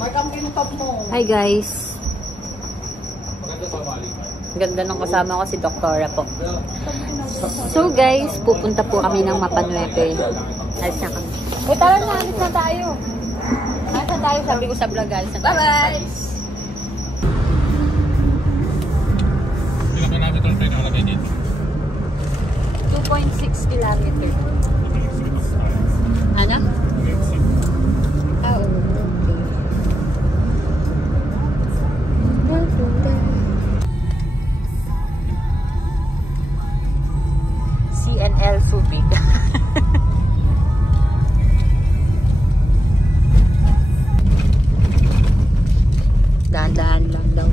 Hi guys. Ganda ng kasama ko si Doktora po. So guys, pupunta po kami ng Mapa Nueve. Alis na kami. Tara na, alis na tayo. Alis na tayo, sabi ko sa vlog. Alis na tayo. Bye-bye! Ilang kilometer tayo nakalagay dito? 2.6 kilometer. Ano? Ah, oo. CNL Subic. Dahan-dahan lang daw.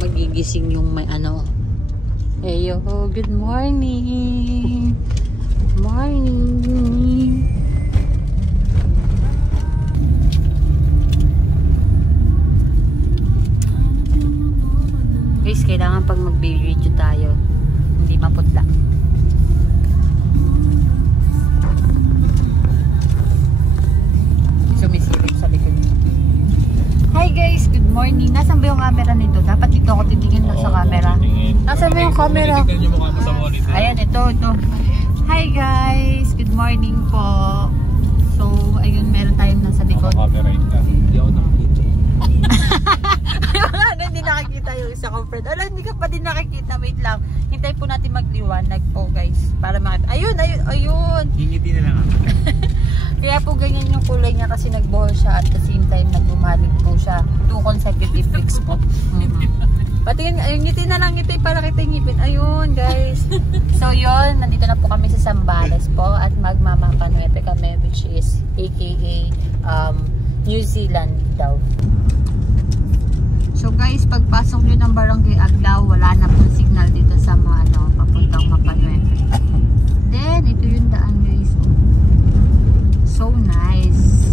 Magigising yung may ano. Heyo, good morning. Good morning. Guys, kailangan pag mag-video tayo, hindi maputla. Sumisilip sa likod. Hi guys, good morning. Nasaan ba yung camera nito? Dapat dito ako titingin lang sa camera. Nasaan ba yung camera? Ayan, ito. Hi guys, good morning po. So, ayun, meron tayong nasa likod. Copyright ka. Hindi ako nakikita. Hindi nakikita yung isa kong friend. Alam, hindi ka pa din nakikita. Wait lang. Hintay po natin magliwanag po guys. Para makita. Ayun. Hingiti na lang ako. Kaya po ganyan yung kulay niya kasi nagbohol siya at the same time nagbumalig po siya. 2 consecutive weeks po. Patingin, ayun, ngiti na lang, ngiti para kita yung ngipin. Ayun guys. So yun, nandito na po kami sa Zambales po at magmamapa Nueve kami, which is aka New Zealand daw. So guys, pagpasok nyo ng Barangay Aglaw, wala na pong signal dito sa papuntang Mapa Nueve. Then, ito yung daan guys. So nice.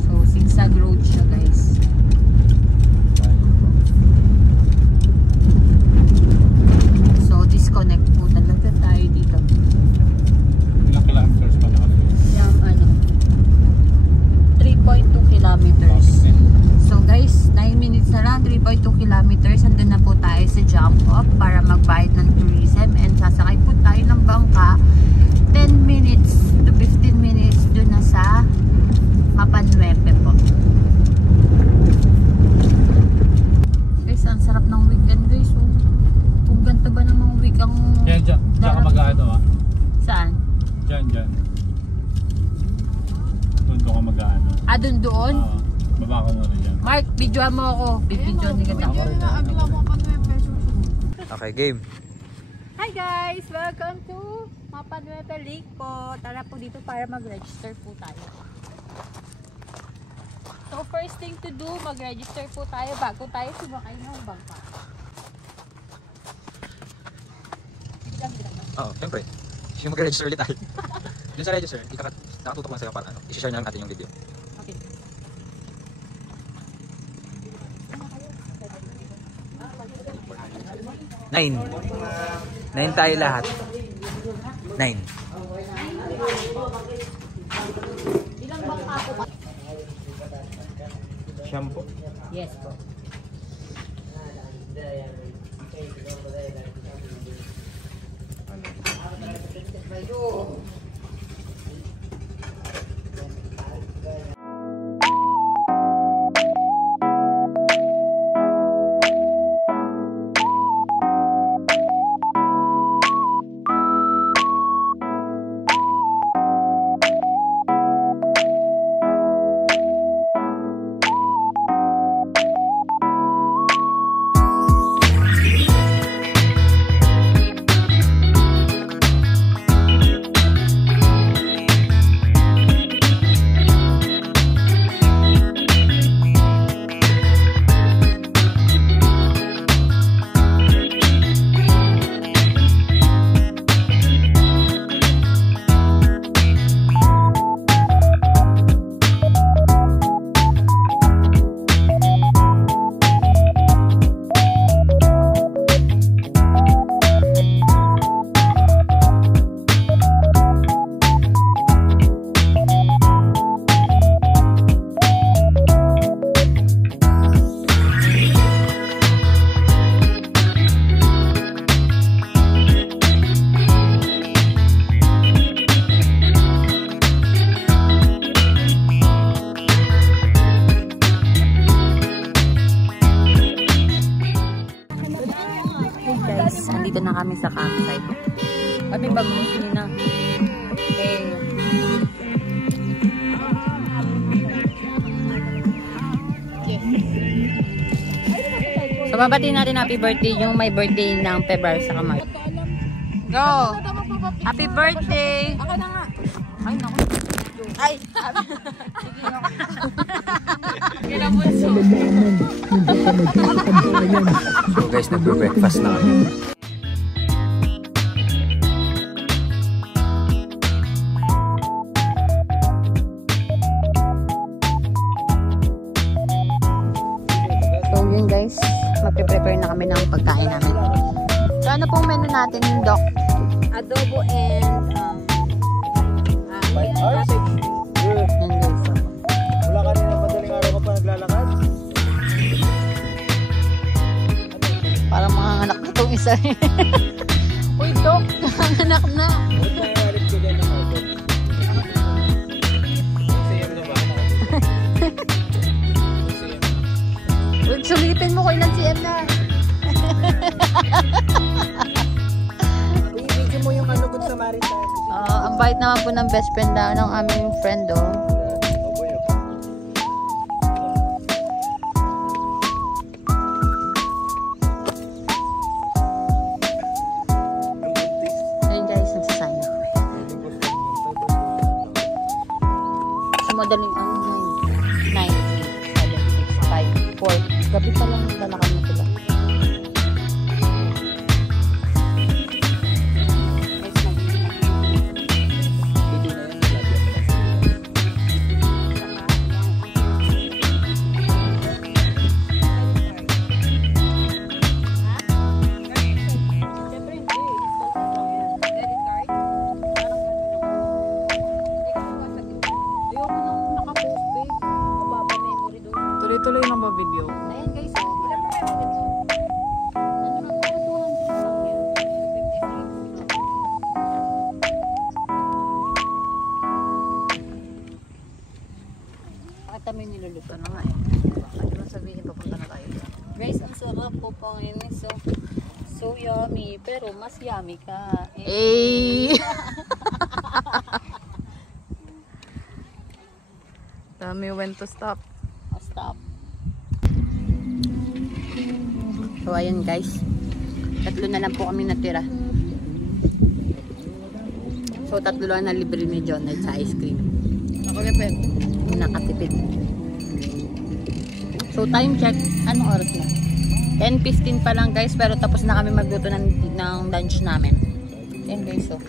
So zigzag road siya guys. So disconnect po talaga tayo dito. Ilang kilometers pa nakalagay? Yung 3.2 kilometers. So guys, 9 minutes na lang, 3.2 kilometers. Andun na po tayo sa jump off para magbayad ng tourism and sasakay po tayo ng bangka 10 minutes to 15 minutes dun na sa Mapa Nueve po. Guys, ang sarap ng weekend guys. Oh. Kung ganito ba namang week ang Diyan ka mag-ano ah? Saan? Diyan. Doon ka mag-ano. Ah, doon? Baba ka muna dyan. Mark, videoan mo ako. Bibidyoan ni kita. Okay, game. Hi guys! Welcome to Mapa Nueve Lake po. Tara po dito para mag-register po tayo. So first thing to do, mag-register po tayo bago tayo sumakay ng bangka. Oo, siyempre. Yung mag-register ulit tayo. Dun sa register, nakatutok lang sa'yo para i-share na lang natin yung video. Okay. 9 tayo lahat. 9. Ilang bangka po? Siyam po. Yes po. na. Okay. So, babatiin natin happy birthday yung may birthday ng February sa March. Go! Happy birthday! Ako na nga. Ay, naku. Ay! So guys, nagbe-breakfast na kami. So yun guys, magpe-prepare na kami ng pagkain namin. So ano pong menu natin, Doc? Adobo and Yan guys. Wala ka rin na madaling araw ka pa naglalakad? Parang mga anak na itong isa. Uy, Doc, nanganak na. Ba't nangalit ko dyan ng auto? Museum na ba? Museum. Uy, sulitin mo ko ilan si Emna. i-video mo yung Good Samaritan. Ang bait naman po ng best friend daw ng aming friend, oh. Ayun guys, nagsasign na kami. Sa madaling 9, 8, 7, 6, 5, 4. Gabi pa lang lalakad na sila. Tuloy-tuloy na ba video? Ayan guys, oh. Ano na po, 200 lang yan. 56. Pakita mo yung niluluto na nga eh. Bakit mo sabihin, papunta na tayo. Guys, ang sarap po pang inis. So yummy. Pero mas yummy ka. Eh! Dami when to stop. Stop. So ayun guys, 3 na lang po kami natira. So 3 lang na libre ni John sa ice cream. Ako lepet. Nakatipid. So time check, anong oras na? 10:15 pa lang guys, pero tapos na kami magluto ng lunch namin. Yan guys, so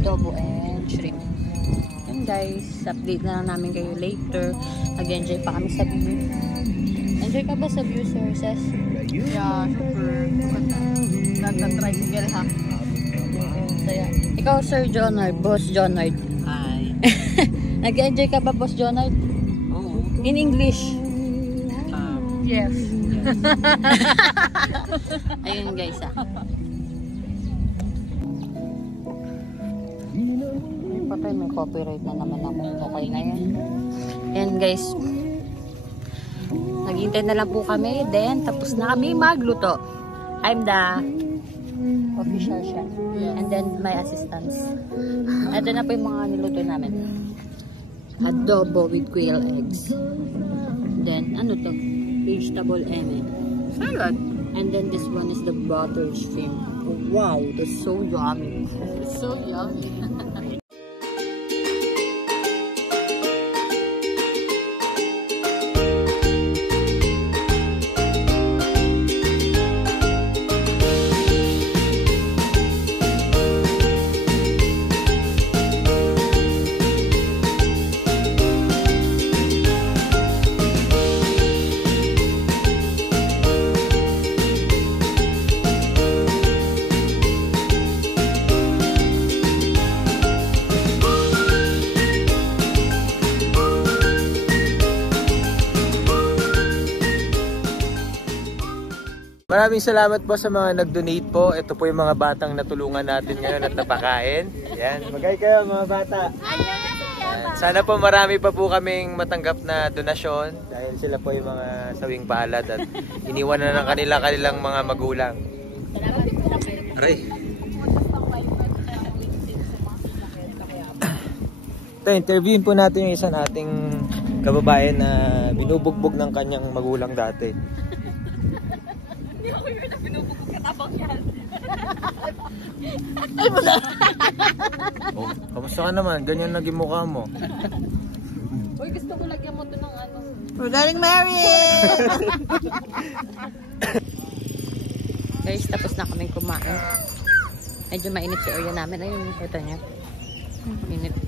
adobo and shrimp. Guys, update na lang namin kayo later. Nag-enjoy pa kami sa view. Enjoy ka ba sa view, sir? Ses? Yeah, super. Nagka-tricycle ha. Saya. Ikaw, Sir Jonard, Boss Jonard. Hi. Nag-enjoy ka ba, Boss Jonard? Oo. In English. Yes. Ayun guys, Patay, may copyright na naman ako. Okay na yan. Ayan guys. Naghintay na lang po kami. Then, tapos na kami magluto. I'm the official chef. And then, my assistants. Ito na po yung mga niluto namin. Adobo with quail eggs. Then, ano to? Vegetable eme. Salad. And then, this one is the butter shrimp. Wow, that's so yummy. It's so yummy. Maraming salamat po sa mga nag-donate po. Ito po yung mga batang natulungan natin ngayon at napakain. Yan, magay kayo mga bata. Yan. Sana po marami pa po kaming matanggap na donasyon dahil sila po yung mga sawing palad at iniwan na ng kanilang mga magulang. Aray. Ito, interviewin po natin yung isa nating kababayan na binubugbog ng kanyang magulang dati. Hindi ako yun na binubugbog katabang yan. Oh, kamusta ka naman? Ganyan naging mukha mo. Uy, gusto ko lagyan mo to ng ano. We're getting married! Guys, tapos na kaming kumain. Medyo mainit si area namin. Ayun, ito niya. Minute.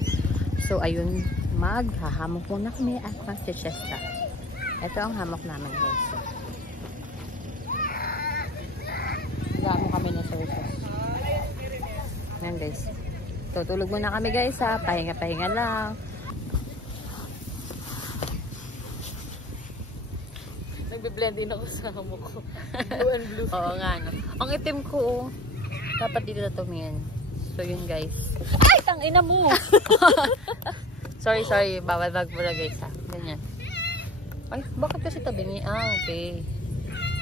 So, ayun, maghahamok muna kami at mag-siesta. Ito ang hamok namin, guys. Maghahamok kami ng services. Ayan, guys. Tutulog muna kami, guys, ha. Pahinga-pahinga lang. Nagbe-blend din ako sa hamok ko. Blue and blue. Oo nga, no. Ang itim ko, oh. Dapat dito na tumingin. So, yun, guys. Ay! Tangina mo! sorry. Bawal bag mo na, guys, ha. Ganyan. Ay, bakit kasi tabingi? Ah, okay.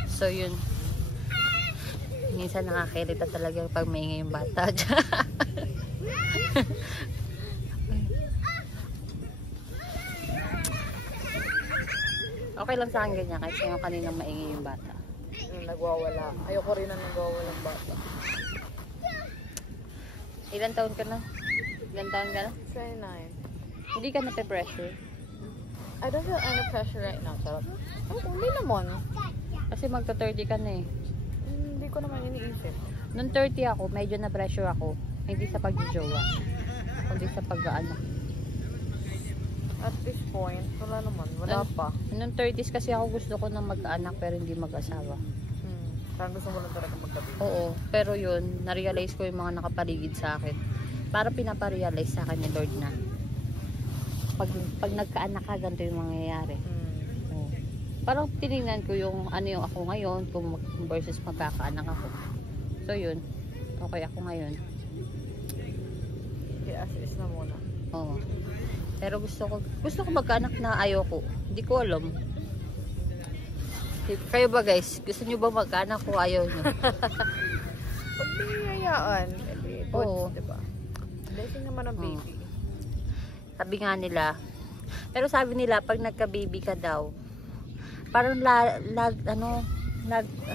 So, yun. Minsan nakakirita talaga pag maingay yung bata. Okay lang sa akin ganyan kasi yung kaninang maingay yung bata. Nagwawala. Ayoko rin na nagwawalang bata. Ilan taon ka na? 29. Hindi ka na-pressure. I don't feel any pressure right now. Charot. Oh, hindi naman. Kasi magta-30 ka na eh. Hindi ko naman iniisip. Nung 30 ako, medyo na-pressure ako. Hindi sa pag-jowa. Kundi sa pag-anak. At this point, wala naman. Wala pa. Nung 30s kasi ako gusto ko na mag-anak pero hindi mag-asawa. Parang gusto mo lang talaga magkabit. Oo. Pero yun, na-realize ko yung mga nakapaligid sa akin. Para pinaparealize sa akin ni Lord na pag nagkaanak ka, ganito yung mangyayari. Oo. Parang tinignan ko yung ano yung ako ngayon kung versus magkakaanak ako. So yun, okay ako ngayon. Okay, as is na muna. Oo. Pero gusto ko magkaanak na ayoko. Hindi ko alam. Kayo ba guys? Gusto nyo ba magkaanak o ayaw nyo? Pag niyayaan, Oo. diba? Blessing naman ang baby. Sabi nga nila. Pero sabi nila, pag nagka-baby ka daw, parang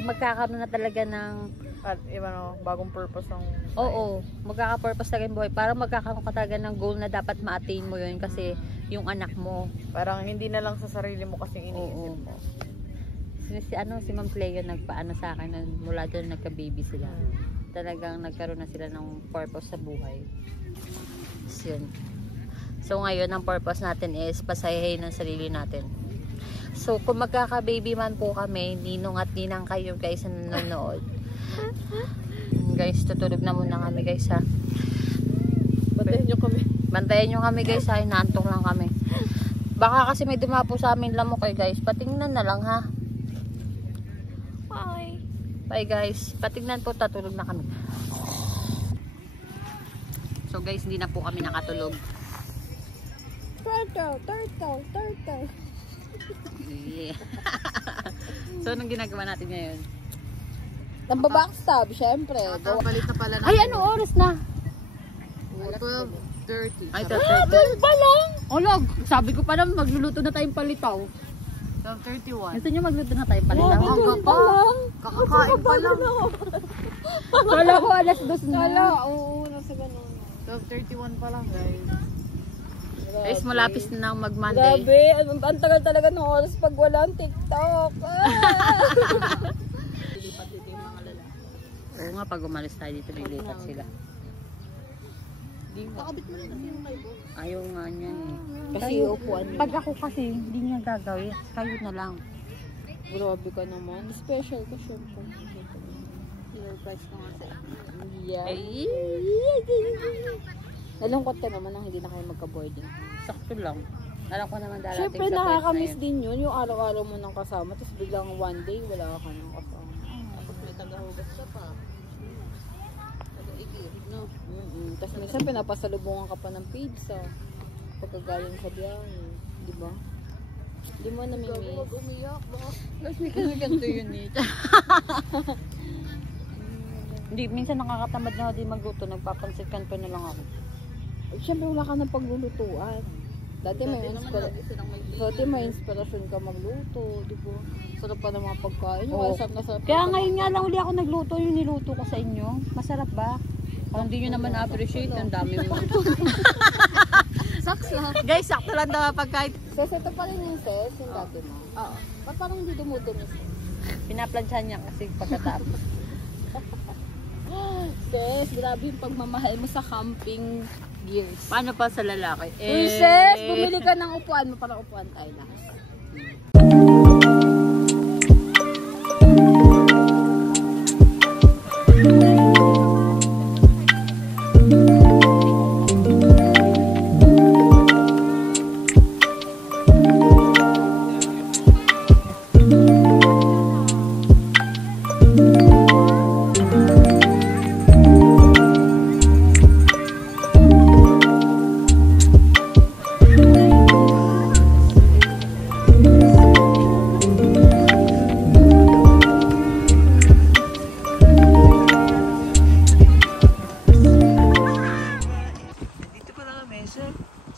magkakaroon na talaga ng At bagong purpose ng oo, magkaka-purpose talaga yung buhay. Parang magkakaroon ka talaga ng goal na dapat ma-attain mo yun kasi yung anak mo. parang hindi na lang sa sarili mo kasing iniisip Oo. mo. Si Ma'am Cleo nagpaano sa akin na mula doon nagka-baby sila. Talagang nagkaroon na sila ng purpose sa buhay. Yun. So ngayon ang purpose natin is pasayahin ng sarili natin. So kung magkaka-baby man po kami, ninong at ninang kayo guys na nanonood. Guys, tutulog na muna kami guys ha. Bantayan nyo kami. Bantayan nyo kami guys ha, inaantok lang kami. Baka kasi may dumapo sa amin lamok eh guys. Patingnan na lang ha. Bye. Bye guys. Patingnan po, tatulog na kami. So guys, hindi na po kami nakatulog. Turtle. Yeah. So anong ginagawa natin ngayon? Namba-backstab, syempre. Balik na pala Ay, ano oras na? 12:30. Ay, 12:30 pa lang? Olog, sabi ko pa naman magluluto na tayong palitaw. 12:31. Gusto nyo magluto na tayong palitaw? Kakakain pa lang. Kala ko alas 2 na. Oo, nasa ganun. 12:31 pa lang, guys. Guys, malapis na mag-Monday. Ang tagal talaga ng oras pag walang TikTok. Oo nga, pag umalis tayo dito, naglipat sila. Kakabit mo na kasi yung kayo. Ayaw nga niya eh. Kasi upuan niyo. Pag ako kasi, hindi niya gagawin. Kayo na lang. Grabe ka naman. Special ka, syempre. Surprise ko nga sa'yo. Yeah. Ay, Nalungkot ka naman nang hindi na kayo magka-boarding. sakto lang. Alam ko naman darating Syempre, sa point na nakakamiss yun. din yun. Yung araw-araw mo nang kasama. Tapos biglang one day, wala ka nang kasama. Tapos may tagahugas ka pa. Taga-igib, no? Tapos minsan pinapasalubungan ka pa ng pizza. Pagkagaling sa biyahe. Di ba? Di mo namimiss. Umiyak ba? Guys, may ganito yun eh. Hindi, minsan nakakatamad na ako din magluto. Nagpapansit kanto na lang ako. Siyempre wala ka ng paglulutuan. Dati may inspirasyon ka magluto, di ba? Sarap pa ng mga pagkain. Oo. Sarap na sarap. Kaya ngayon nga lang uli ako nagluto, yung niluto ko sa inyo. Masarap ba? Kung hindi nyo naman appreciate, ang dami mo. Saks lang. Guys, sakto lang daw pagkain. Sis, ito pa rin yung sis, yung dati mo. Oo. Ba't parang hindi dumudumi? Pinaplansyahan niya kasi pagkatapos. Sis, grabe yung pagmamahal mo sa camping gears. Paano pa sa lalaki? Uy, sis, bumili ka ng upuan mo para upuan tayo na. Dito pala kami sa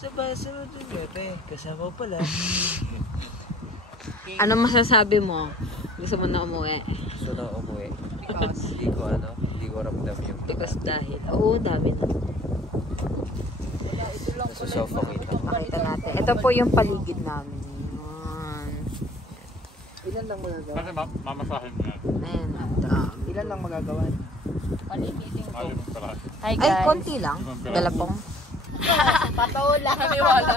basa mo dun, Bebe. Kasama ko pala. Ano masasabi mo? Gusto mo na umuwi? Gusto na umuwi. Hindi ko ramdam yung Because dahil, oo, dami na. nasusuffocate ako. Makita natin. Ito po yung paligid namin. Yan. Ilan lang magagawa? Kasi mamasahin mo yan. Ayan, dami. Ilan lang magagawa? Paligidin ko. Ayaw mong pala. Hi Ay, guys. konti lang. Galapong. Patola. Naniwala.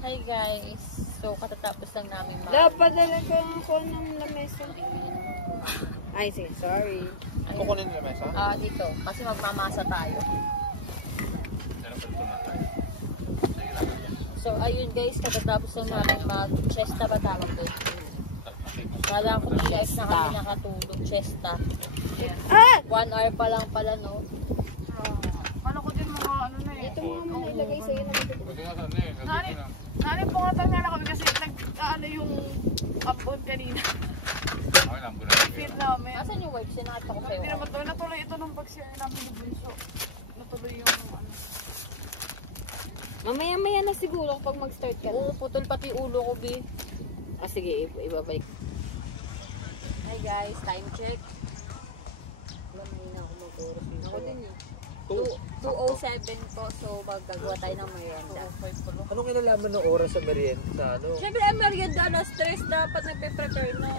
Hi guys. So, katatapos lang namin Dapadala ko ako ng lamesa. Ay, sige, sorry. Kukunin nila mesa? dito. Kasi magmamasa tayo. So, ayun guys, katatapos lang namin mag-chesta ba tawag doon? Kala ko guys na kami nakatulog. Chesta. 1 hour pa lang pala, no? Ano ko din mga ano na eh. Ito mo ilagay sa'yo na Nani po nga tayo na kami kasi nag-ano yung upload kanina. Feed namin. Asan yung wife? Sinakita ko sa'yo. Hindi naman to. Natuloy ito nung pag-share namin ng bunso. Natuloy yung ano. Mamaya-maya na siguro kapag mag-start ka Oo, na. putol pati ulo ko, Bi. Sige, ibabalik. Hi guys, time check. Alam mo na ako mag-oras. Ako din eh. 2:07 po, so magagawa tayo ng merienda. Anong kinalaman ng oras sa merienda sa ano? Siyempre, ang merienda na stress, dapat nagpe-prepare na.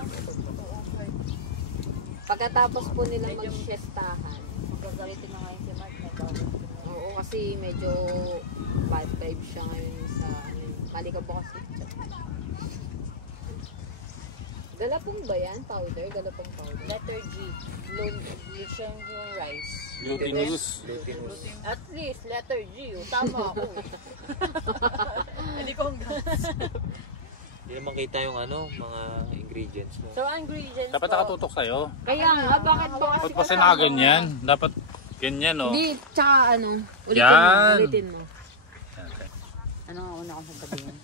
Pagkatapos po nila mag-shestahan. Magagalitin na ngayon si Mark. May bawal. Oo, kasi medyo bad vibe siya ngayon sa ano. Mali ka bukas. Galapong ba yan? Powder? Galapong powder? Letter G. Lechon yung rice. Glutinous. At least, letter G. Tama ako. Hindi ko Hindi naman kita yung ano, mga ingredients mo. So, ang ingredients Dapat po. nakatutok sa'yo. Kaya nga, bakit ba kasi Ba't kasi nakaganyan? Dapat ganyan, oh. Hindi, tsaka ano, Yan. ulitin mo. Ano nga una akong sasabihin?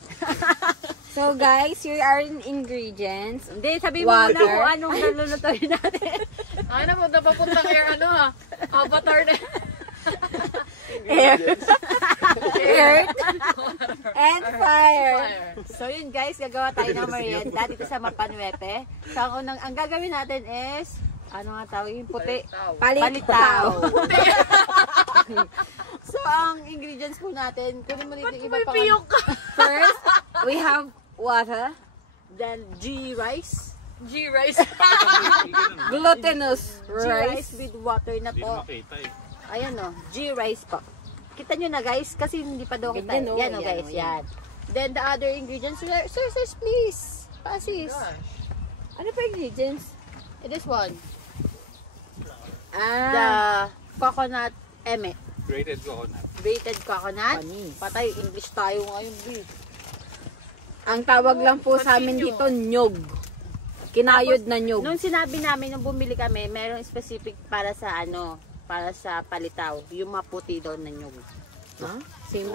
So guys, here are ingredients. Hindi, sabihin mo muna Water. kung anong nalulutoy natin. Ay na po, napapuntang air ano ha. Avatar na. Earth and fire. Fire. So yun guys, gagawa tayo ng merienda dito sa Mapanuete. So ang gagawin natin is, ano nga tawag yung puti? Palitaw. So ang ingredients po natin, kunin mo dito yung iba pa. First, we have water, Then G rice. G-rice. glutinous G rice rice, with water na Hindi po. makita eh. Ayan o, G rice po. Kita nyo na guys, kasi hindi pa daw kita. Ganyan, oh. Yan o Yan, guys, oh, yan. Then the other ingredients, sir, please. Pasis. ano pa ingredients? This one. Ah, The coconut eme. Grated coconut. Grated coconut. Panis. Patay, English tayo ngayon, B. ang tawag lang po sa amin dito, nyog. Kinayod na nyog. Nung sinabi namin, nung bumili kami, merong specific para sa ano, para sa palitaw. Yung maputi doon na nyog. Ha?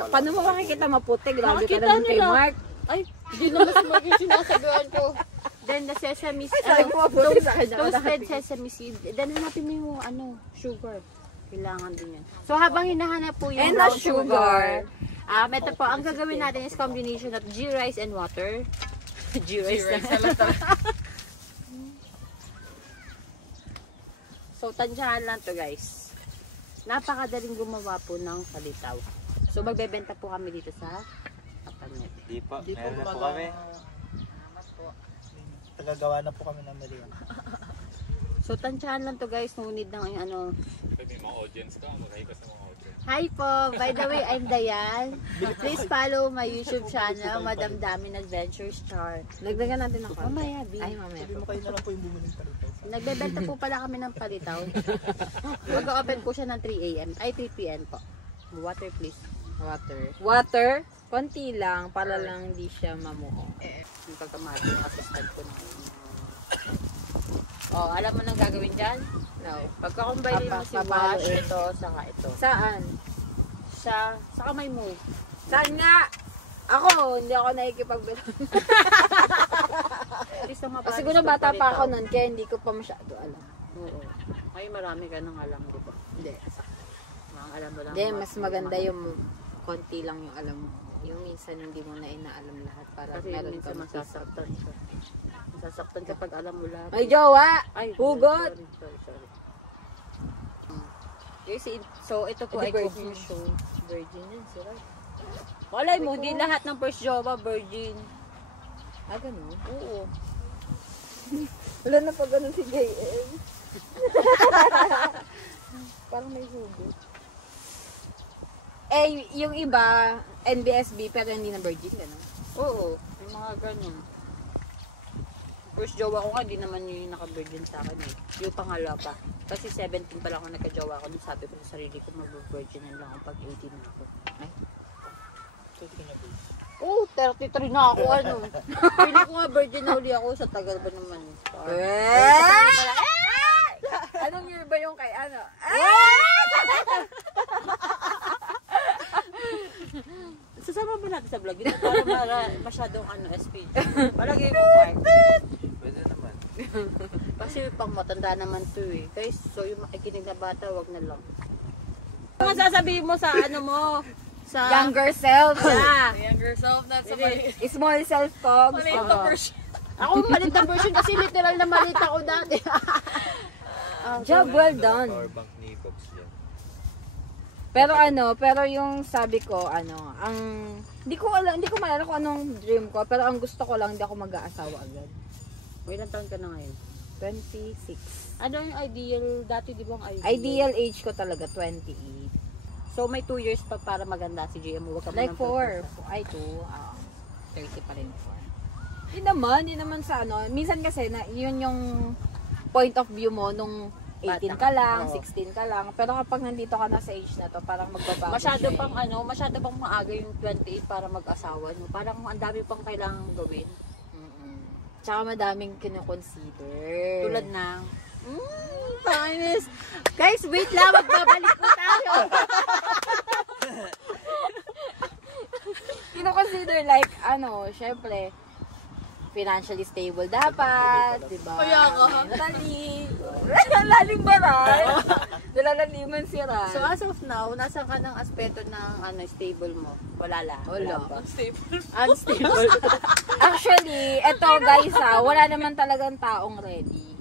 Paano mo makikita maputi? Grabe ka Makikita naman kay nila. Mark. Ay, hindi naman si Mark yung sinasabihan ko. Then the sesame seed, Sabi mo, maputi sa akin. toasted sesame seed. Then hanapin mo yung ano, sugar. Kailangan din yan. So, habang hinahanap po yung And brown the sugar. ito po, ang gagawin natin is combination of G-rice and water. G-rice na. So, tansyahan lang to guys. Napakadaling gumawa po ng palitaw. So, magbebenta po kami dito sa Kapanet. Di po, meron na po kami. Tagagawa na po kami ng mali. So, tansyahan lang to guys. No need ng ano. May mga audience ka, magkahigas ng mga audience. Hi po! By the way, I'm Dayan. Please follow my YouTube channel, Madam Damin Adventures Char. Dagdagan natin ng konti. Mamaya, B. Ay, mamaya. Kayo na lang po yung bumili ng palitaw. Nagbebenta po pala kami ng palitaw. Mag-open po siya ng 3 a.m. Ay, 3 p.m. po. Water please. Water? Konti lang, para lang hindi siya mamuo. Yung pagkamahal yung assistant ko na. Oh, alam mo nang gagawin dyan? No. Pagka-combine mo si Papalo wash, ito, saka ito. Saan? Sa kamay mo. Saan nga? Ako, hindi ako nakikipagbenta. Kasi siguro bata pa ako nun, kaya hindi ko pa masyado alam. Oo. Ay, marami ka nang alam, di ba? Hindi. Mga alam mo lang. Hindi, mas maganda yung konti lang yung alam mo. Yung minsan hindi mo na inaalam lahat para Kasi meron minsan ka masasaktan siya. Masasaktan kapag alam mo lahat. May jowa! Ay, Hugot! Sorry. So, ito po Hindi ay virgin. cooking show. Virgin yun, sila. Walay mo, di lahat ng first jowa virgin. Ah, ganun? Oo. Wala na pa ganun si JM. Parang may hugot. Eh, yung iba, NBSB, pero hindi na virgin, gano'n. Oo, may mga ganun. First jowa ko nga, di naman yung naka-virgin sa akin eh. Yung pangalawa pa. Kasi 17 pa lang ako nagka-jowa ko. Nung sabi ko sa sarili ko, mag-virgin lang ako pag 18 na ako. Ay? Oo, 33 na ako. Ano? Pili ko nga virgin na uli ako. Sa tagal ba naman? Anong year ba yung kay ano? Sasama ba natin sa vlog? Hindi para masyadong SP. Palagay mo, Mark. Pwede naman. Kasi pang matanda naman to eh. Guys, so yung makikinig na bata, wag na lang. Ano sasabihin mo sa ano mo? Sa Younger self. Yeah. Younger self, not sa maliit. Small self ko. Maliit na version. Ako maliit na version kasi literal na maliit ako dati. Job well done. Power bank ni Cox yan. Pero yung sabi ko, ang hindi ko maalala kung anong dream ko, pero ang gusto ko lang, hindi ako mag-aasawa agad. Ilang taon ka na ngayon? 26. Ano yung ideal? Dati di ba ang ideal? Ideal age ko talaga, 28. So may 2 years pa para maganda si GM. Huwag ka mo Like ng 4. Ay, 2. 30 pa rin 4. Hindi naman sa ano. Minsan kasi, yun yung point of view mo nung 18 ka lang, Oo. 16 ka lang. Pero kapag nandito ka na sa age na to, parang magbabago Masyado siya eh. masyado pang maaga yung 28 para mag-asawa. No? Parang ang dami pang kailangan gawin. Tsaka madaming kinoconsider. Tulad ng Pangis. Guys, wait lang. Magbabalik po tayo. Kinoconsider like, syempre, financially stable dapat, di ba? Kaya ka. Mentally. Lalim ba rin? Nalalaliman si Ran. So as of now, nasan ka ng aspeto ng stable mo? Wala lang. Wala. pa. Stable. Unstable. Actually, eto guys wala naman talagang taong ready.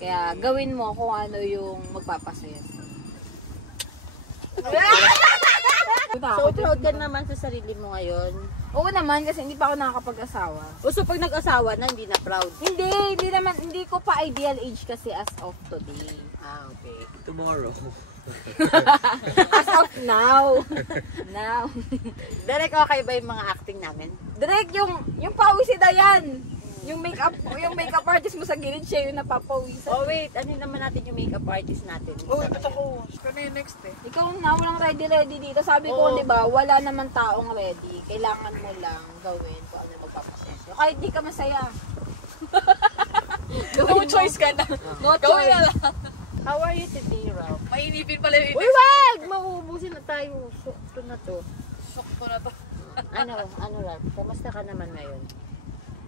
Kaya gawin mo kung ano yung magpapasaya sa'yo. So proud ka naman sa sarili mo ngayon. Oo naman, kasi hindi pa ako nakakapag-asawa. O so pag nag-asawa na, hindi na proud. Hindi ko pa ideal age kasi as of today. Okay. Tomorrow. As of now. Now. Direk, okay ba yung mga acting namin? Direct yung pawis si Dayan. Yung makeup artist mo sa gilid, siya yung napapawisan. Oh wait, ano naman natin yung makeup artist natin? Oh, ito ako. Ikaw na yung next eh. Ikaw na, walang ready dito. Sabi ko, Oo. di ba, wala naman taong ready. Kailangan mo lang gawin kung ano magpapasensya. Kahit di ka masaya. No choice ka na. No Gawin na choice. lang. How are you today, Rob? Mainipin pala yung Uy, wag! Mauubusin na tayo. Ito na to. Shock ko na to. Ano, Rob? Kamusta ka naman ngayon?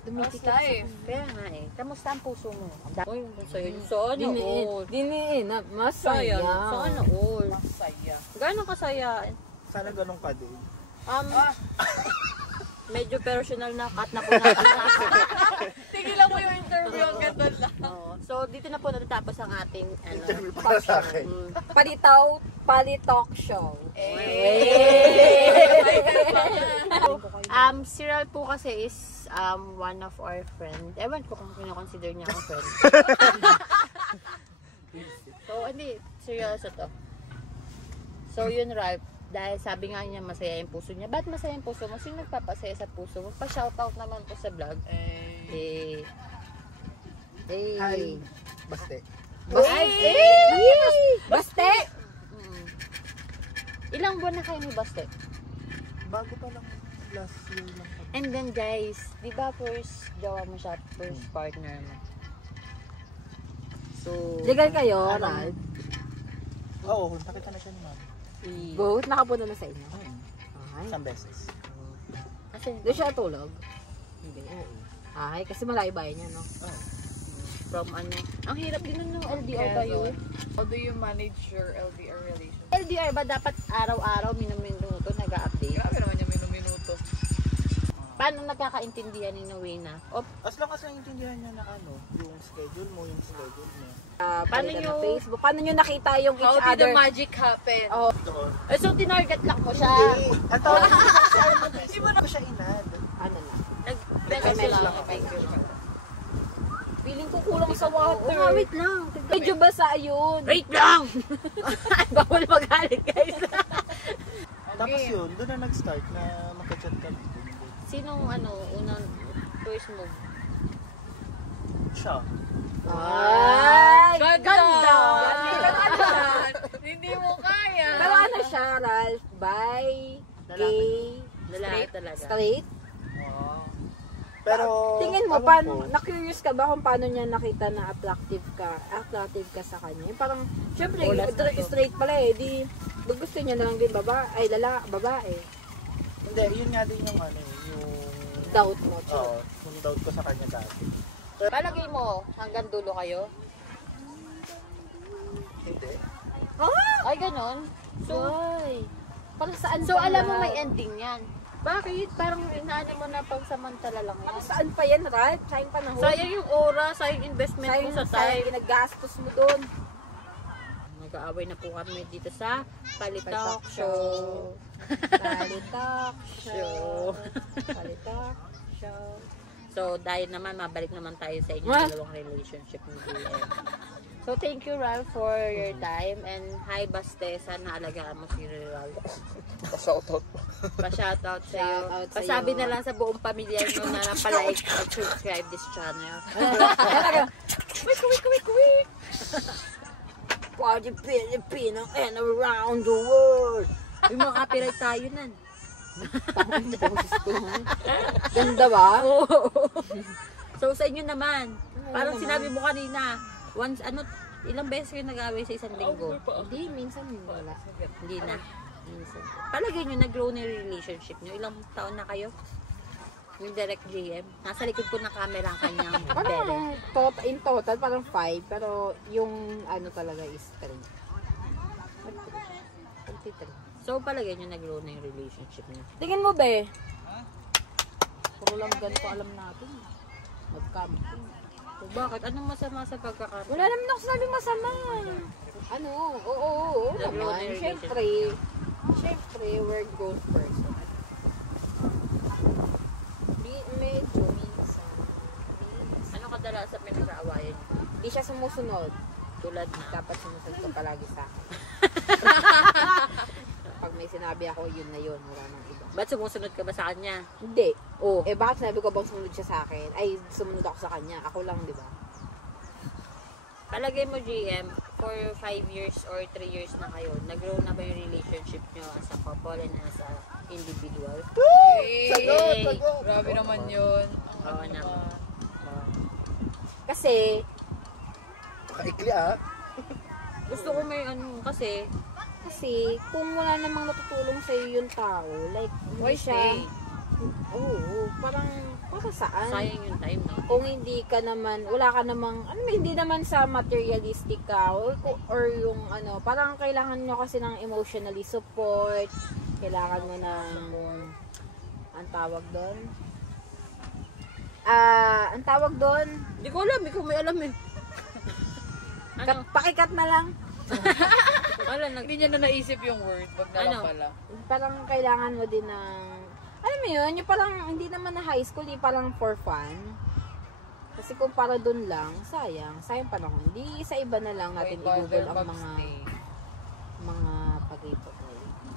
Dumitikit life. Kaya nga eh. Kamusta ang puso mo? Uy, sa'yo yung sana all. Diniin na, masaya. Sana all. Masaya. Gano'ng kasaya? Sana ganun ka din. Medyo personal na cut na po natin. Tigilan mo yung interview, ang ganda lang. Oo. So, dito na po natatapos ang ating Para sa akin. Palitalk show. Si Ral po kasi is one of our friend. Ewan ko kung kino-consider niya akong friend. So, hindi. Seryoso to. So, yun Ral. Dahil sabi nga niya masaya yung puso niya. Ba't masaya yung puso mo? Sino nagpapasaya sa puso mo? Pa-shoutout naman po sa vlog. Hi. Baste. Baste! Ilang buwan na kayo ni Baste? Bago pa lang last year lang. And then guys, di ba first jowa mo siya, first partner mo? So, Legal kayo, Ralph? Oo, nakita na siya ni ma'am. Both nakapunta na sa inyo. Ay. Isang beses. kasi Doon siya tulog? Hindi. Ay, kasi malayo bahay niya, no? from ano, ang hirap din ng LDR ba yun? How do you manage your LDR relationship? LDR ba dapat araw-araw, minuto, nag-update? Grabe naman yung minuto. Paano nagkakaintindihan ni Rowena? O, As long as naiintindihan niya na ano, yung schedule mo, yung schedule niya. Paano Paano nyo- Facebook? Paano nyo nakita yung How each did the other? magic happen? Oh, so tinarget lang mo siya. Ang tawag ko siya, hindi mo na ko siya inad. ano na? Nag-message lang. Feeling ko kulang sa water. Oh, wait lang. Medyo basa yun. Wait lang! Bawal magalit guys. Tapos yun, doon na nag-start na makachat ka. Sinong unang first move? Siya. Ay! Ganda! Ganda! Hindi mo kaya. Pero ano siya, Ralph? Bi? Gay? Lalaki talaga. Straight? Pero, Tingin mo, ewan paano, ko. na-curious ka ba kung paano niya nakita na attractive ka sa kanya? Yung parang, syempre, straight pala eh, di, gusto niya na lang din babae. Hindi, yun nga din yung ano, yung... Doubt mo, Oo, yung doubt ko sa kanya dati. Palagay mo, hanggang dulo kayo? Hindi. Ay, ganon. So, Para saan so pa alam mo yan? may ending yan. Bakit? Parang inaano mo na pangsamantala lang Para yan. saan pa yan, Ralph? Sayang panahon. Sayang yung oras, sayang investment mo sa sayang time. ginagastos mo doon. Mag-aaway na po kami dito sa Palitalk Show. Palitalk show. Palitalk show. So, dahil naman, mabalik naman tayo sa inyong dalawang relationship ni GM. So, thank you, Ralph, for your time. And hi, Baste. Sana alagaan mo si Ralph. Pa-shoutout po. Pa-shoutout sa iyo. Shoutout sa Pasabi iyo. na lang sa buong pamilya nyo na napalike at subscribe this channel. Quick! Party Filipino and around the world. Yung mga copyright tayo nan. Ganda ba? So, sa inyo naman, parang sinabi mo kanina, once, ilang beses kayo nag-away sa isang linggo? Hindi, minsan wala. Hindi na. Minsan. Palagay nyo, nag-grow na yung relationship nyo. Ilang taon na kayo? Yung direct GM. Nasa likod po ng camera ang kanyang bere. In total, parang 5. Pero yung ano talaga is 3. 23. So, palagay nyo, nag-grow na yung relationship nyo. Tingin mo, be? Puro lang ganito alam natin. Mag-camping. So, bakit? Anong masama sa pagkakaroon? Wala naman ako sinabing masama. Ano? Oo Nag-grow na naman. yung Siyempre, we're good person. Medyo minsan. Ano kadalasan pinag-aawayan nyo? Di siya sumusunod. Tulad na. Dapat sumusunod ka palagi sa akin. Pag may sinabi ako, yun na yun. Wala nang iba. Ba't sumusunod ka ba sa kanya? Hindi. Oh. Eh, bakit sinabi ko bang sumunod siya sa akin? Ay, sumunod ako sa kanya. Ako lang, di ba? Palagay mo, GM, for 5 years or 3 years na kayo, nag-grow na ba yung relationship nyo as a couple and as a individual? Hey, grabe naman yun. Oo naman. Kasi, Kaikli ah. Gusto ko may kasi, kung wala namang natutulong sa'yo yung tao, like, Why stay? Oo, parang para saan? Sayang yung time, no? Kung hindi ka naman, wala ka namang, hindi naman sa materialistic ka, or yung parang kailangan nyo kasi ng emotionally support, kailangan mo ng, ang tawag doon? Ang tawag doon, Hindi ko alam, ikaw may alam eh. pakikat na lang. Wala, Hindi niya na naisip yung word. Wag na lang Ano? pala. Parang kailangan mo din ng, alam mo yun, yung parang hindi naman na high school, yung parang for fun. Kasi kung para dun lang, sayang panahon. Di sa iba na lang natin i-google ang mga pag-ipot.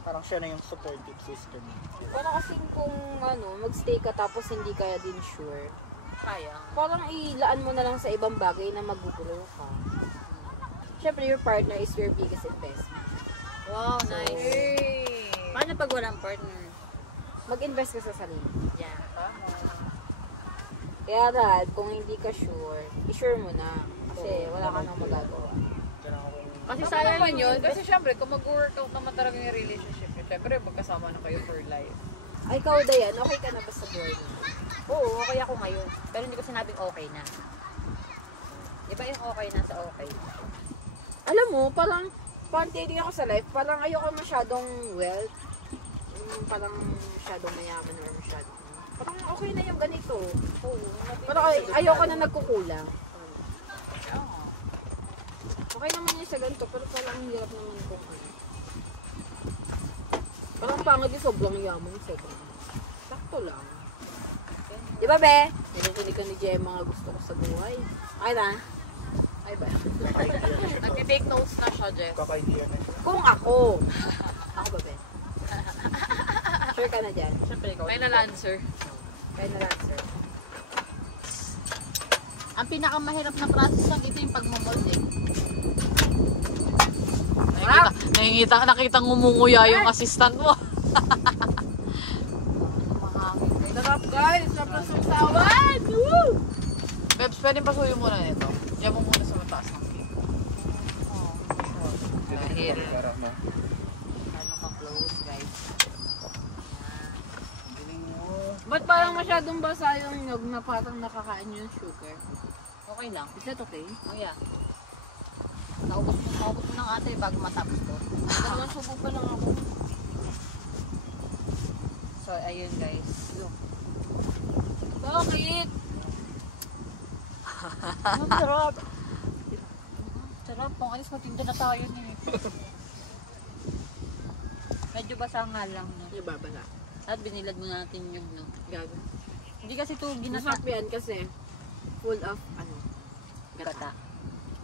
Parang siya na yung supportive system. Parang kasing kung magstay ka tapos hindi ka din sure, sayang. parang ilaan mo na lang sa ibang bagay na mag-grow ka. Siyempre, your partner is your biggest investment. Wow, nice. Paano pag walang partner? Mag-invest ka sa sarili. Yeah. Kaya Rad, kung hindi ka sure, i-sure mo na. Kasi wala ka nang magagawa. Kasi Tama sayang naman yun. Kasi syempre, kung mag-workout naman talaga yung relationship nyo, syempre magkasama na kayo for life. Ay, ikaw Dayan, okay ka na ba sa buhay mo? Oo, okay ako ngayon. Pero hindi ko sinabing okay na. Iba yung okay na sa okay. Alam mo, parang titignan ako sa life, parang ayoko masyadong wealth. Parang masyadong mayaman or masyadong. Parang okay na yung ganito. Oo. Parang ayoko na nagkukulang. Okay naman yung sa ganito, pero parang ang hirap naman kung ano. Parang pangit yung sobrang yaman, sobrang. Sakto lang. Di ba, be? Nilikinig ka ni Jem mga gusto ko sa buhay. Ay na. Ay ba? Nag-take notes na siya, Jess. Kaka-idea na siya. Kung ako. Ako ba, be? Sure ka na dyan? Siyempre ikaw. Final answer. Kaya na lang, sir. Ang pinakamahirap na process lang ito yung pagmumold eh. Nakita ngumunguya yung assistant mo. Sarap, guys! Sarap na sumsawan! Woo! Bebs, pwedeng pasuyo muna nito. Diyan mo muna sa mataas ng cake. Dahil, Ano ka close, guys? Ba't parang masyadong basa yung nyog na parang nakakain yung sugar? Okay lang. Is that okay? Oh yeah. Naubos mo ng ate bago matapos ko. Dalawang subo pa lang ako. So, ayun guys. Look. Bakit? Ang sarap. Sarap. Kung alis matinda na tayo eh. Medyo basa nga lang. No? Yung babala. At binilad mo natin yung no. Gago. Hindi kasi ito ginasa. Masarap yan kasi full of Gata.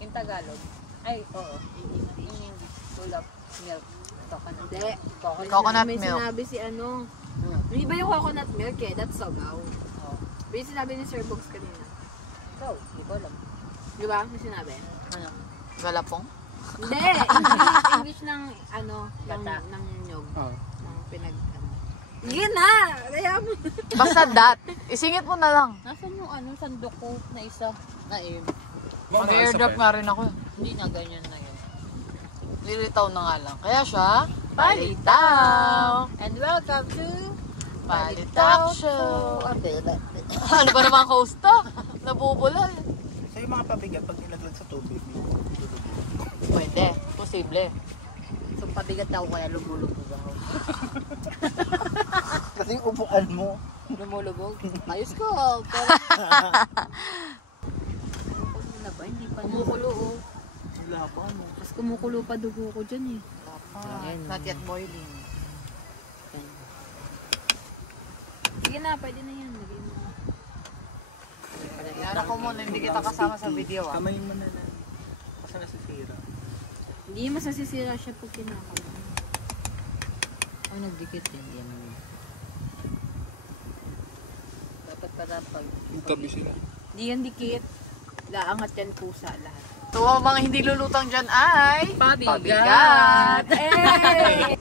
In Tagalog. Ay, oo. In English. Full of milk. Coconut. Hindi. Coconut May milk. sinabi si May iba yung coconut milk eh. That's sabaw. Oo. May sinabi ni Sir Box kanina. Ikaw, hindi ko alam. Di ba? May sinabi? Ano? galapong. Hindi. English ng Gata. ng nyog. Oo. Ng pinag Sige na! Kaya mo. Basta that. Isingit mo na lang. Nasaan yung sandok ko na isa? Na Mag-airdrop nga rin ako. Hindi na ganyan na yun. Lilitaw na nga lang. Kaya siya, palitaw. And welcome to Palitaw Show. Ano ba naman host to? Nabubulol. So yung mga pabigat, pag nilaglag sa tubig, Pwede. Posible. So pabigat ako kaya lumulubog ako. kasi yung upuan mo, Lumulubog? Ayos ko. Pero... na ba? Hindi pa Kumukulo oh. wala pa ano. Tapos kumukulo pa dugo ko dyan eh. Not yet boiling. Sige na, pwede na yan. Lagay mo. Ano ko muna, hindi kita kasama sa video ah. Kamay mo na lang. Kasi nasisira. Hindi masasisira siya pag kinakain. Oh, nagdikit din. Yan. Dapat pala pag... Tabi sila. Hindi yan dikit. Laangat yan pusa lahat. So, ang mga hindi lulutang dyan ay... Pabigat! Eh!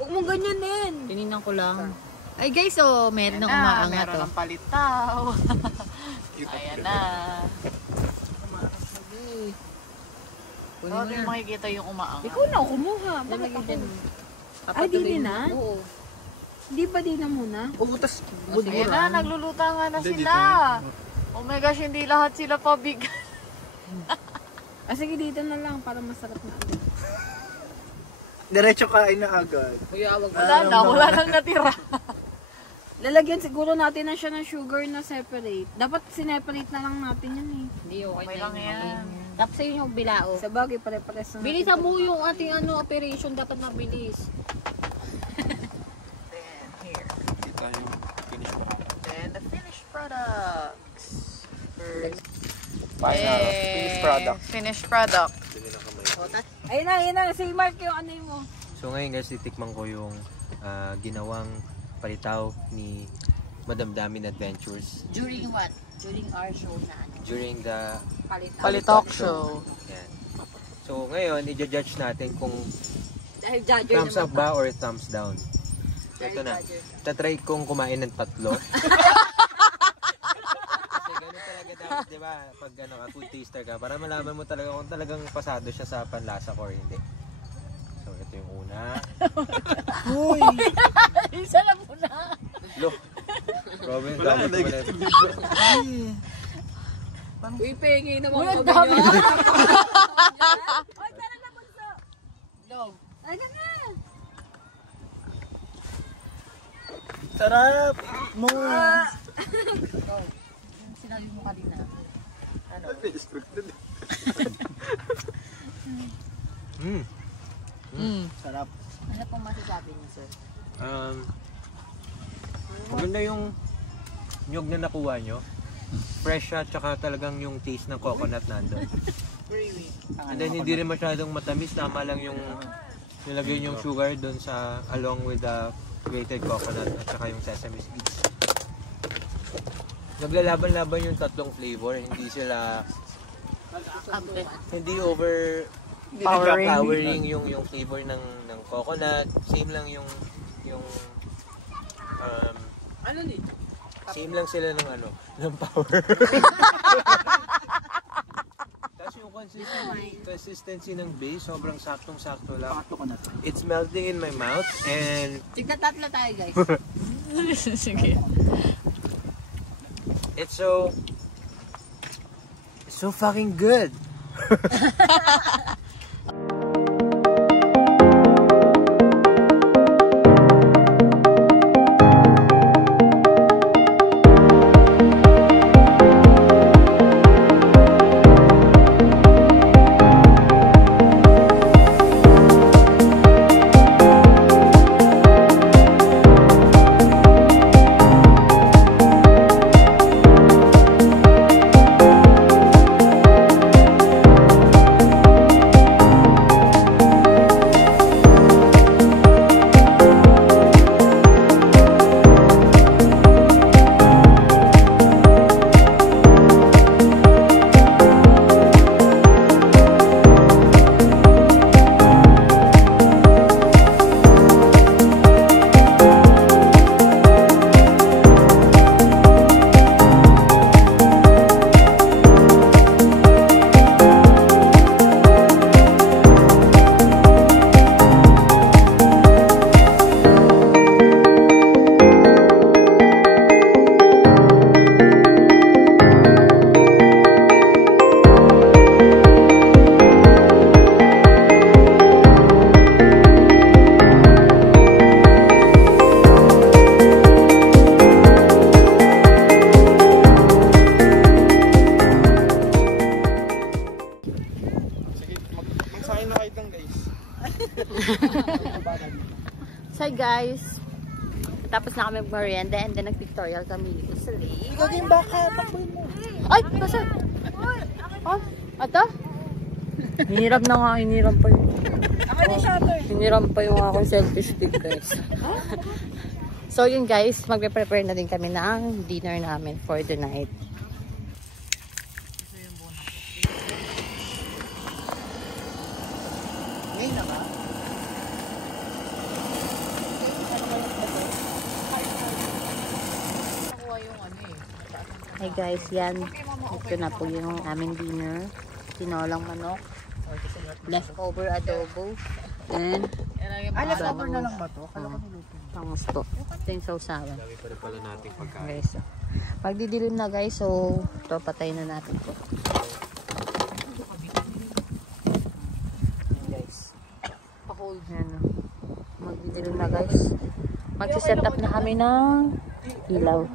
Huwag mong ganyanin. Tininan ko lang. Ay guys, oh, meron ng umaangat meron oh. ng palitaw. Ayan na. So, yung makikita yung umaangat. Ikaw na, kumuha. Lalagyan din. Ay, di na? Oo. Di ba di na muna? Ubutas. Sige na, nagluluta nga na sila. Oh my gosh, hindi lahat sila pabigan. Sige, dito na lang para masarap na agad. Diretso kain na agad. Wala nang natira. Lalagyan siguro natin na siya ng sugar na separate. Dapat sineparate na lang natin yan eh. Hindi, okay lang yan. Tapos sa'yo yung bilao. Sa bagay, pare-pares na. Bilisan mo yung ating operation, dapat mabilis. And the finished products. Final. Finished product. Finished product. Ayun na. Si Mark yung ano mo. So ngayon guys, titikman ko yung ginawang palitaw ni Madam Damin Adventures During what? During our show na ano? during the Palitalk show. Yan. So ngayon, i-judge natin kung Dahil judger thumbs up ba or thumbs down. So ito na. Tatry kong kumain ng 3. Kasi ganun talaga dapat, di ba? Pag ano ka, food taster ka, para malaman mo talaga kung talagang pasado siya sa panlasa ko or hindi. So ito yung una. Isa na po na. Look. Robin, Wala na, dami ko na. Uy, pengi naman. Uy, ang dami. Sarap! Mo! Sinabi mo kanina. Sarap. Ano pong masasabi niyo, sir? Maganda yung nyog na nakuha nyo. Fresh siya, tsaka talagang yung taste ng coconut nandun. And then hindi rin masyadong matamis, tama lang yung nilagay yung sugar doon sa along with the grated coconut at saka yung sesame seeds. Naglalaban-laban yung 3 flavor, hindi sila hindi overpowering yung flavor ng coconut. Same lang yung same lang sila ng power. Tapos yung consistency ng base, sobrang saktong-sakto lang. It's melting in my mouth and Tignan tatlo tayo, guys. Sige. it's so fucking good. So guys, tapos na kami mag-merienda and then nag-pictorial kami dito sa lake. Ikaw din baka, takboy mo. Ay! Basta! Oh, ato? Hiniram na nga, hiniram pa yun. Hiniram pa yung akong selfish stick, guys. So yun guys, magpe-prepare na din kami ng dinner namin for the night. Ngayon na ba? Hey guys, yan. Ito na po yung aming dinner. Tinolang manok. Leftover adobo. And leftover na lang ba to? Kala ko niluto. pangusto. Ito yung sausawan. Dami pa rin pala nating pagkain. Guys, so, pag didilim na guys, so ito patayin na natin to. Guys, pa-hold yan. Magdidilim na guys. Magsiset up na kami ng ilaw.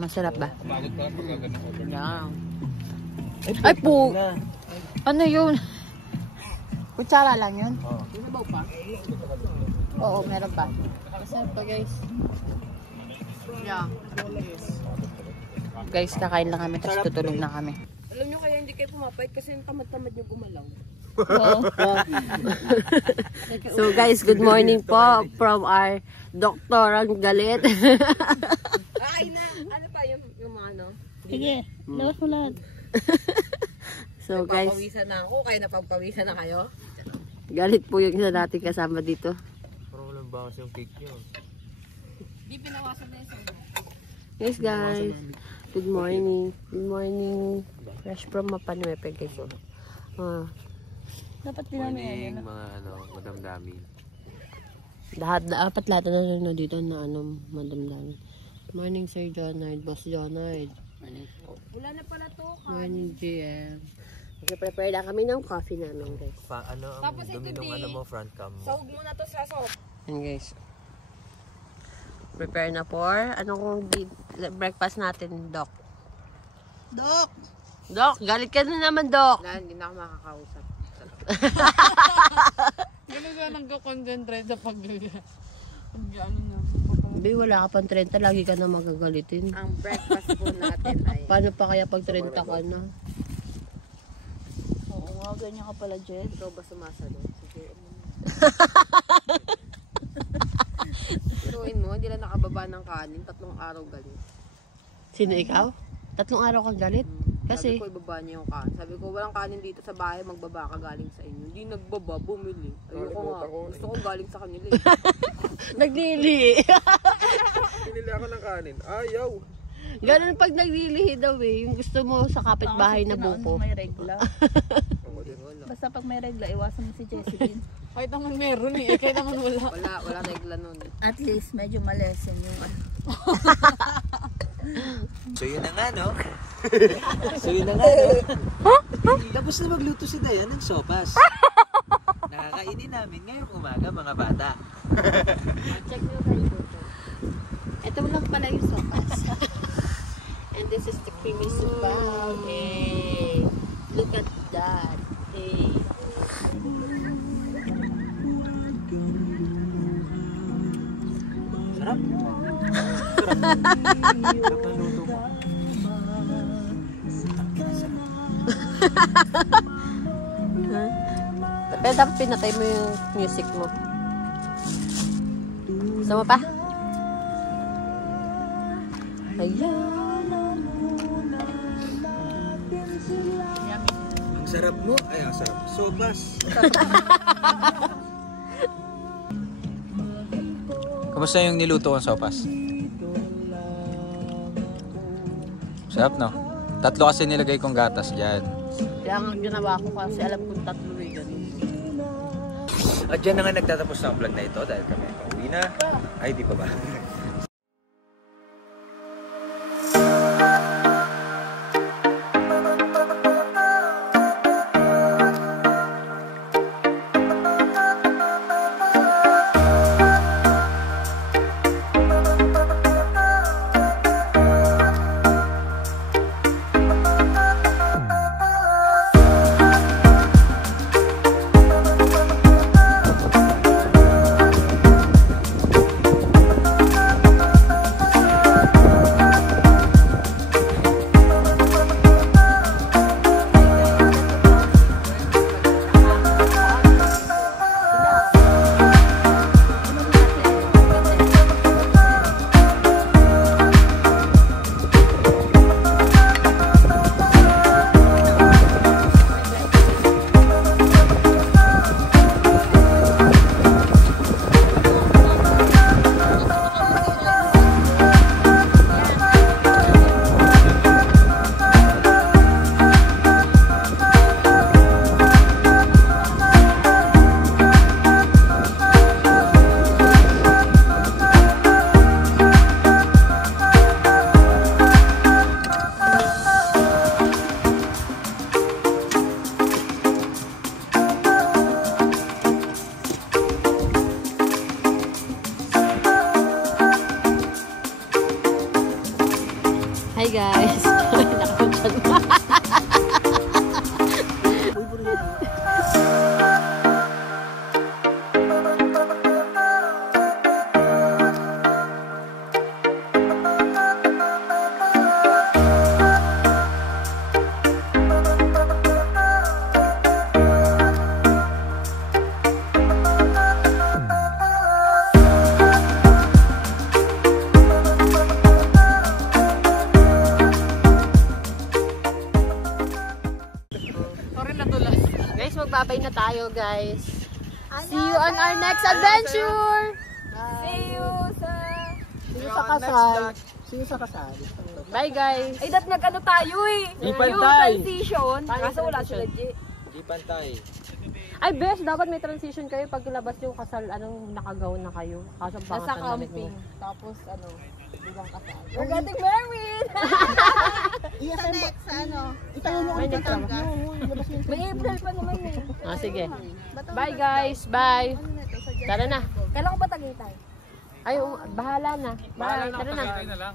Masarap ba? Yeah. Ay po! Ano yun? Kutsara lang yun? Oo, meron pa. Masarap pa guys. Yeah. Guys, kakain lang kami tapos tutulog na kami. Alam nyo kaya hindi kayo pumapait kasi yung tamad-tamad nyo gumalaw. So guys, good morning po from our doktorang galit. Ay na! Ano pa yung mga ano? Sige, lawas mo lahat. So guys, Papawisan na ako, kaya napagpawisan na kayo? galit po yung isa natin kasama dito. Parang walang bangas yung cake nyo. Yes guys, good morning. Good morning. Fresh from Mapanuepe guys. Dapat Morning, mga madamdamin. dapat lahat na rin dito na madamdamin. Good morning Sir Jonard, Boss Jonard. Wala na pala to. Morning GM. Prepare na kami ng coffee namin guys. Ang dumi nung mo, front cam mo. Sahog muna to sa soap. Yan guys. Prepare na for breakfast natin, Doc. Doc, galit ka na naman, Doc. Wala, hindi na ako makakausap. Ganun ka nagko-concentrate sa pag-ano na. Babe, wala ka pang 30, lagi ka na magagalitin. Ang breakfast po natin ay... Paano pa kaya pag 30 ka na? Oo nga, ganyan ka pala, Jed. Ikaw ba sumasalo? Sige. Turuin mo, hindi lang nakababa ng kanin, 3 araw galit. Sino ikaw? 3 araw kang galit? Kasi, Sabi ko, ibaba niya yung kanin. Sabi ko, walang kanin dito sa bahay, magbaba ka galing sa inyo. Hindi nagbaba, bumili. Ayoko nga. Gusto ko galing sa kanila eh. naglili. Pinili ako ng kanin. Ayaw! Ganun pag naglilihi daw eh. Yung gusto mo sa kapitbahay na buko. May regla. Basta pag may regla, iwasan mo si Jessie. Kahit naman meron eh. Kahit naman wala. Wala regla nun. At least, medyo malesen yung So yun na nga, no? Tapos na magluto si Dayan ng sopas. Nakakainin namin ngayong umaga, mga bata. Check nyo kayo. Ito lang pala yung sopas. And this is the creamy soup. Hey, look at that. Hey. Sarap. Sarap ng luto mo. Pero dapat pinatay mo yung music mo. Gusto mo pa? Ayan. Ang sarap mo. Ay, ang sarap. Sopas. Kamusta yung niluto kong sopas? Sarap, no? 3 kasi nilagay kong gatas dyan. Kaya nga ginawa ko kasi alam kong 3 eh ganun. At dyan na nga nagtatapos na ang vlog na ito dahil kami pauwi na. Ay, di pa ba? na tayo, guys. See you on our next adventure! See you sa... See you sa kasal. See you sa kasal. Bye, guys! Ay, dat nag-ano tayo eh. Di Yung pantay. transition. Kaso wala sila, G. Di pantay. Ay, best, dapat may transition kayo pag labas yung kasal, anong nakagaon na kayo. Kaso Nasa pangat ang damit mo. camping. Tapos ano, bilang kasal. We're getting married! Sa next, ano? Itayo mo May ang next tatang. naman. May April pa naman eh. Ah, sige. Bye, guys! Bye! Tara na. Kailan ko ba Tagaytay? Ay, bahala na. Bye! Tara na. Tagaytay na lang.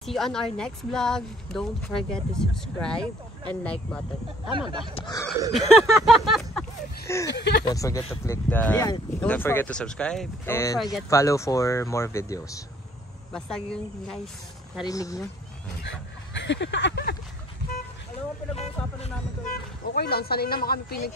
See you on our next vlog. Don't forget to subscribe and like button. Tama ba? Don't forget to click the... Ayan. Don't forget to subscribe Don't and forget. follow for more videos. Basta yun, guys. Narinig nyo. Alam mo, pinag-uusapan na namin kayo. Okay lang. Sanay naman kami pinag